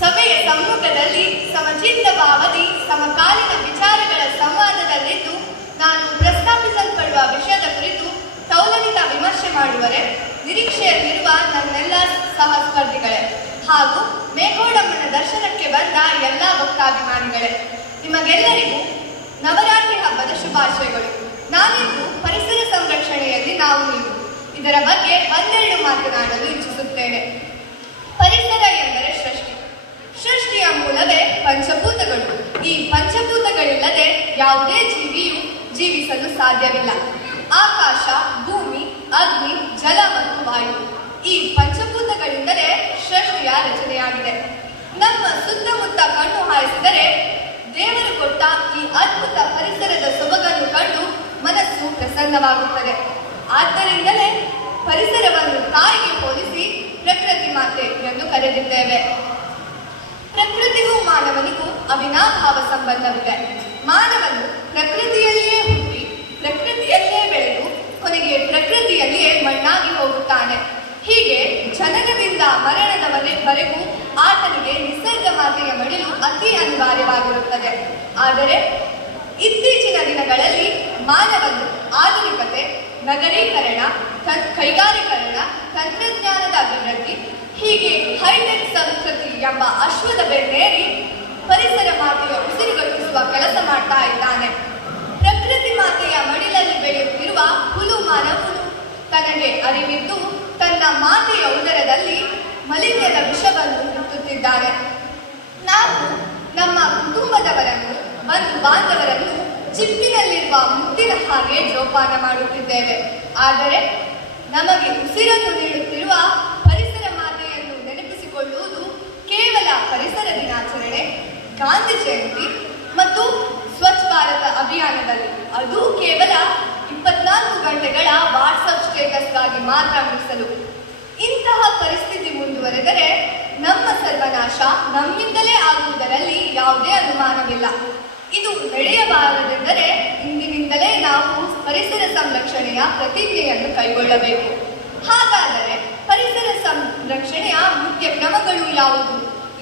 ಸಭೆಯ ಸಮ್ಮುಖದಲ್ಲಿ ಸಮಚಿತ್ತ ಭಾವದಿ ಸಮಕಾಲೀನ ವಿಚಾರಗಳ ಸಂವಾದದಲ್ಲಿದ್ದು ನಾನು ಪ್ರಸ್ತಾಪಿಸಲ್ಪಡುವ ವಿಷಯದ ಕುರಿತು ತೌಲನಿತ ವಿಮರ್ಶೆ ಮಾಡುವರೆ ನಿರೀಕ್ಷೆಯಲ್ಲಿರುವ ನನ್ನೆಲ್ಲ ಸಹ ಸ್ಪರ್ಧಿಗಳೇ ಹಾಗೂ ಮೇಘೋಡಮ್ಮನ ದರ್ಶನಕ್ಕೆ ಬಂದ ಎಲ್ಲ ಭಕ್ತಾಭಿಮಾನಿಗಳೇ, ನಿಮಗೆಲ್ಲರಿಗೂ ನವರಾತ್ರಿ ಹಬ್ಬದ ಶುಭಾಶಯಗಳು. ನಾನಿಂದು ಪರಿಸರ ಸಂರಕ್ಷಣೆಯಲ್ಲಿ ನೀವು ಇದರ ಬಗ್ಗೆ ಒಂದೆರಡು ಮಾತನಾಡಲು ಇಚ್ಛಿಸುತ್ತೇನೆ. ಪರಿಸರ ಎಂದರೆ ಸೃಷ್ಟಿಯ ಮೂಲವೇ ಪಂಚಭೂತಗಳು. ಈ ಪಂಚಭೂತಗಳಿಲ್ಲದೆ ಯಾವುದೇ ಜೀವಿಯು ಜೀವಿಸಲು ಸಾಧ್ಯವಿಲ್ಲ. ಆಕಾಶ, ಭೂಮಿ, ಅಗ್ನಿ, ಜಲ ಮತ್ತು ವಾಯು ಈ ಪಂಚಭೂತಗಳಿಂದಲೇ ಸೃಷ್ಟಿಯ ರಚನೆಯಾಗಿದೆ. ನಮ್ಮ ಸುತ್ತಮುತ್ತ ಕಣ್ಣು ಹಾಯಿಸಿದರೆ ದೇವರು ಕೊಟ್ಟ ಈ ಅದ್ಭುತ ಪರಿಸರದ ಸೊಬಗನ್ನು ಕಂಡು ಮನಸ್ಸು ಪ್ರಸನ್ನವಾಗುತ್ತದೆ. ಆದ್ದರಿಂದಲೇ ಪರಿಸರವನ್ನು ತಾಯಿಗೆ ಹೋಲಿಸಿ ಪ್ರಕೃತಿ ಮಾತೆ ಎಂದು ಕರೆದಿದ್ದೇವೆ. ಪ್ರಕೃತಿಗೂ ಮಾನವನಿಗೂ ಅವಿನಾಭಾವ ಸಂಬಂಧವಿದೆ. ಮಾನವನು ಪ್ರಕೃತಿಯಲ್ಲಿಯೇ ಹುಟ್ಟಿ ಪ್ರಕೃತಿಯಲ್ಲೇ ಬೆಳೆದು ಕೊನೆಗೆ ಪ್ರಕೃತಿಯಲ್ಲಿಯೇ ಮಣ್ಣಾಗಿ ಹೋಗುತ್ತಾನೆ. ಹೀಗೆ ಜನನದಿಂದ ಮರಣದವರೆಗೂ ಆತನಿಗೆ ನಿಸರ್ಗ ಮಾತೆಯ ಮಡಿಲು ಅತಿ ಅನಿವಾರ್ಯವಾಗಿರುತ್ತದೆ. ಆದರೆ ಇತ್ತೀಚಿನ ದಿನಗಳಲ್ಲಿ ಮಾನವನು ಆಧುನಿಕತೆ, ನಗರೀಕರಣ, ಕೈಗಾರೀಕರಣ, ತಂತ್ರಜ್ಞಾನದ ಅಭಿವೃದ್ಧಿ ಹೀಗೆ ಹೈಟೆಕ್ ಸಂಸ್ಕೃತಿ ಎಂಬ ಅಶ್ವದ ಬೆನ್ನೇರಿ ಪರಿಸರ ಮಾತೆಯ ಉಸಿರುಗಟ್ಟಿಸುವ ಕೆಲಸ ಮಾಡ್ತಾ ಇದ್ದಾನೆ. ಪ್ರಕೃತಿ ಮಾತೆಯ ಮಡಿಲಲ್ಲಿ ಬೆಳೆಯುತ್ತಿರುವ ಹುಲು ಮಾನವನು ತನಗೆ ಅರಿವಿದ್ದು ತನ್ನ ಮಾತೆಯ ಉದರದಲ್ಲಿ ಮಲಿನ್ಯದ ವಿಷವನ್ನು ಹುಟ್ಟುತ್ತಿದ್ದಾನೆ. ನಾವು ನಮ್ಮ ಕುಟುಂಬದವರನ್ನು, ಬಂಧು ಬಾಂಧವರನ್ನು ಚಿಪ್ಪಿನಲ್ಲಿರುವ ಮುತ್ತಿನ ಹಾಗೆ ಜೋಪಾನ ಮಾಡುತ್ತಿದ್ದೇವೆ. ಆದರೆ ನಮಗೆ ಉಸಿರನ್ನು ನೀಡುತ್ತಿರುವ ಪರಿಸರ ಮಾತೆಯನ್ನು ನೆನಪಿಸಿಕೊಳ್ಳುವುದು ಕೇವಲ ಪರಿಸರ ದಿನಾಚರಣೆ, ಗಾಂಧಿ ಜಯಂತಿ ಮತ್ತು ಸ್ವಚ್ಛ ಭಾರತ ಅಭಿಯಾನದಲ್ಲಿ, ಅದು ಕೇವಲ 24 ಗಂಟೆಗಳ ವಾಟ್ಸಪ್ ಸ್ಟೇಟಸ್ಗಾಗಿ ಮಾತ್ರ ಮೀಸಲು. ಇಂತಹ ಪರಿಸ್ಥಿತಿ ಮುಂದುವರೆದರೆ ನಮ್ಮ ಸರ್ವನಾಶ ನಮ್ಮಿಂದಲೇ ಆಗುವುದರಲ್ಲಿ ಯಾವುದೇ ಅನುಮಾನವಿಲ್ಲ. ಇದು ನಡೆಯಬಾರದೆಂದರೆ ಇಂದಿನಿಂದಲೇ ನಾವು ಪರಿಸರ ಸಂರಕ್ಷಣೆಯ ಪ್ರತಿಜ್ಞೆಯನ್ನು ಕೈಗೊಳ್ಳಬೇಕು. ಹಾಗಾದರೆ ಪರಿಸರ ಸಂರಕ್ಷಣೆಯ ಮುಖ್ಯ ಕ್ರಮಗಳು ಯಾವುದು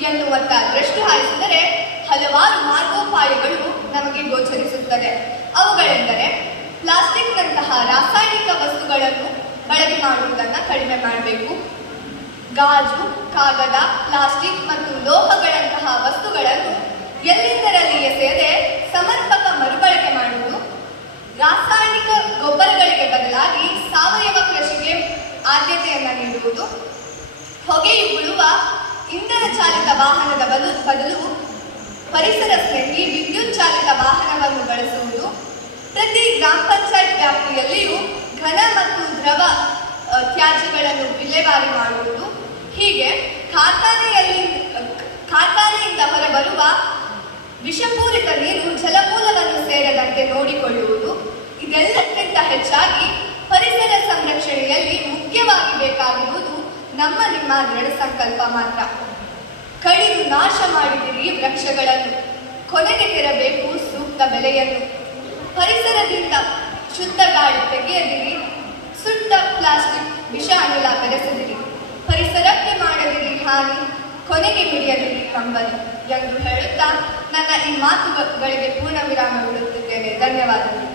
ಎನ್ನುವತ್ತ ದೃಷ್ಟಿ ಹಾಯಿಸಿದರೆ ಹಲವಾರು ಮಾರ್ಗೋಪಾಯಗಳು ನಮಗೆ ಗೋಚರಿಸುತ್ತದೆ. ಅವುಗಳೆಂದರೆ ಪ್ಲಾಸ್ಟಿಕ್ನಂತಹ ರಾಸಾಯನಿಕ ವಸ್ತುಗಳನ್ನು ಬಳಕೆ ಮಾಡುವುದನ್ನು ಕಡಿಮೆ ಮಾಡಬೇಕು. ಗಾಜು, ಕಾಗದ, ಪ್ಲಾಸ್ಟಿಕ್ ಮತ್ತು ಲೋಹಗಳಂತಹ ವಸ್ತುಗಳನ್ನು ಎಲ್ಲೆಂದರಲ್ಲಿ ಎಸೆಯದೆ ಸಮರ್ಪಕ ಮರುಬಳಕೆ ಮಾಡುವುದು. ರಾಸಾಯನಿಕ ಗೊಬ್ಬರಗಳಿಗೆ ಬದಲಾಗಿ ಸಾವಯವ ಕೃಷಿಗೆ ಆದ್ಯತೆಯನ್ನು ನೀಡುವುದು. ಹೊಗೆಯುಗುಳುವ ಇಂಧನ ಚಾಲಿತ ವಾಹನದ ಬದಲು ಪರಿಸರ ಸ್ನೇಹಿ ವಿದ್ಯುತ್ ಚಾಲಿತ ವಾಹನವನ್ನು ಬಳಸುವುದು. ಪ್ರತಿ ಗ್ರಾಮ ಪಂಚಾಯತ್ ವ್ಯಾಪ್ತಿಯಲ್ಲಿಯೂ ಘನ ಮತ್ತು ದ್ರವ ತ್ಯಾಜ್ಯಗಳನ್ನು ವಿಲೇವಾರಿ ಮಾಡುವುದು. ಹೀಗೆ ಕಾರ್ಖಾನೆಯಿಂದ ಹೊರಬರುವ ವಿಷಪೂರಿತ ನೀರು ಜಲಮೂಲವನ್ನು ಸೇರದಂತೆ ನೋಡಿಕೊಳ್ಳುವುದು. ಇದೆಲ್ಲಕ್ಕಿಂತ ಹೆಚ್ಚಾಗಿ ಪರಿಸರ ಸಂರಕ್ಷಣೆಯಲ್ಲಿ ಮುಖ್ಯವಾಗಿ ಬೇಕಾಗಿರುವುದು ನಿಮ್ಮ ದೃಢ ಸಂಕಲ್ಪ ಮಾತ್ರ. ಕಡಿದು ನಾಶ ಮಾಡಿದಿರಿ ವೃಕ್ಷಗಳನ್ನು, ಕೊನೆಗೆ ತೆರಬೇಕು ಸೂಕ್ತ ಬೆಲೆಯನ್ನು. ಪರಿಸರದಿಂದ ಶುದ್ಧ ಗಾಳಿ ತೆಗೆಯದಿರಿ, ಸುಟ್ಟ ಪ್ಲಾಸ್ಟಿಕ್ ವಿಷ ಅನಿಲ ಬೆರೆಸದಿರಿ, ಪರಿಸರಕ್ಕೆ ಮಾಡದಿರಿ ಹಾನಿ, ಕೊನೆಗೆ ಮಿಡಿಯದಿರಿ ಕಂಬನಿ ಎಂದು ಹೇಳುತ್ತಾ ನನ್ನ ಈ ಮಾತುಗಳಿಗೆ ಪೂರ್ಣ ವಿರಾಮ ಬಿಡುತ್ತಿದ್ದೇನೆ. ಧನ್ಯವಾದಗಳು.